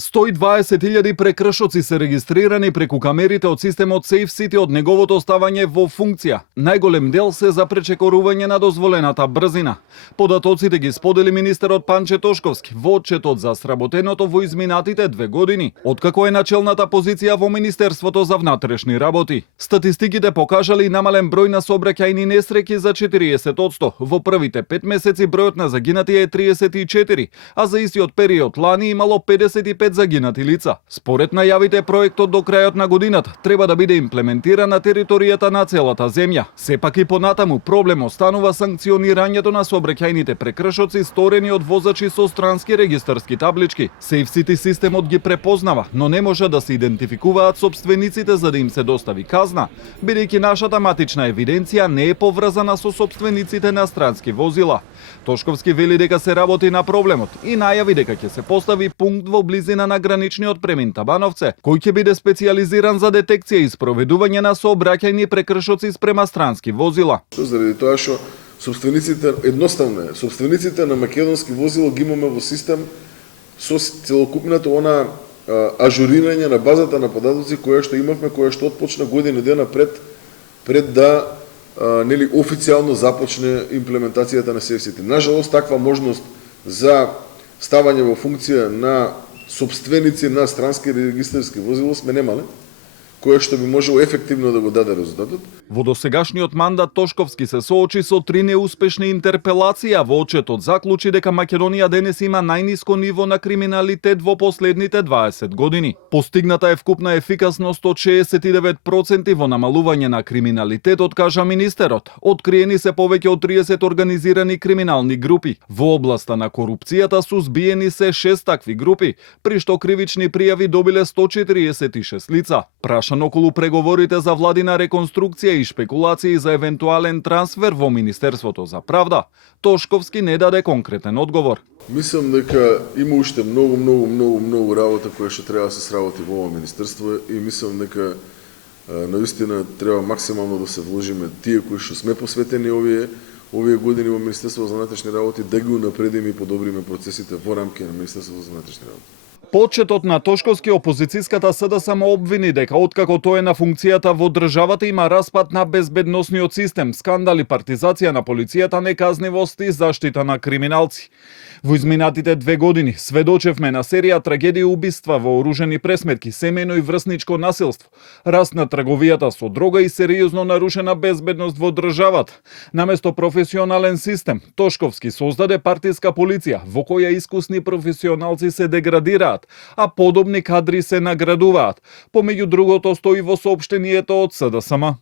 120.000 прекршоци се регистрирани преку камерите од системот SafeCity од неговото ставање во функција. Најголем дел се за пречекорување на дозволената брзина. Податоците ги сподели министерот Панче Тошковски во отчетот за сработеното во изминатите 2 години, откако е начелната позиција во Министерството за внатрешни работи. Статистиките покажале и намален број на сообраќајни несреќи за 40%. Во првите 5 месеци бројот на загинати е 34, а за истиот период лани имало 55 загинати лица. Според најавите, проектот до крајот на годината треба да биде имплементиран на територијата на целата земја. Сепак и понатаму проблем останува санкционирањето на сообраќајните прекршоци сторени од возачи со странски регистарски таблички. SafeCity системот ги препознава, но не може да се идентификуваат собствениците за да им се достави казна, бидејќи нашата матична евиденција не е поврзана со собствениците на странски возила. Тошковски вели дека се работи на проблемот и најави дека ќе се постави пункт во близина на граничниот премин Табановце, кој ќе биде специјализиран за детекција и спроведување на сообраќајни прекршоци спрема странски возила. Заради тоа што собствениците едноставно е, собствениците на македонски возила ги имаме во систем со целокупното она ажурирање на базата на податоци која што имавме, која што отпочна година дена пред да официјално започне имплементацијата на SafeCity. Нажалост, таква можност за ставање во функција на собственици на странски регистарски возила сме немале, кое што би можело ефективно да го даде резултатот. Во досегашниот мандат Тошковски се соочи со 3 неуспешни интерпелации, а во отчетот заклучи дека Македонија денес има најниско ниво на криминалитет во последните 20 години. Постигната е вкупна ефикасност од 69% во намалување на криминалитетот, кажа министерот. Откриени се повеќе од 30 организирани криминални групи. Во областа на корупцијата сузбиени се 6 такви групи, при што кривични пријави добиле 146 лица. Прашан околу преговорите за владина реконструкција и шпекулации за евентуален трансфер во Министерството за правда, Тошковски не даде конкретен одговор. Мислам дека има уште многу работа која што треба да се сработи во ова министерство и мислам дека наистина треба максимално да се вложиме тие кои што сме посветени овие години во Министерството за внатрешни работи да ги унапредиме и подобриме процесите во рамки на Министерството за внатрешни работи. По отчетот на Тошковски, опозицијската СДСМ обвини дека откако тој е на функцијата во државата има распад на безбедносниот систем, скандали, партизација на полицијата, неказнивост и заштита на криминалци. Во изминатите 2 години сведочевме на серија трагедии и убиства, вооружени пресметки, семејно и врсничко насилство, раст на трговијата со дрога и сериозно нарушена безбедност во државата. Наместо професионален систем, Тошковски создаде партиска полиција во која искусни професионалци се деградираат, а подобни кадри се наградуваат. Помеѓу другото стои во соопштението од СДСМ.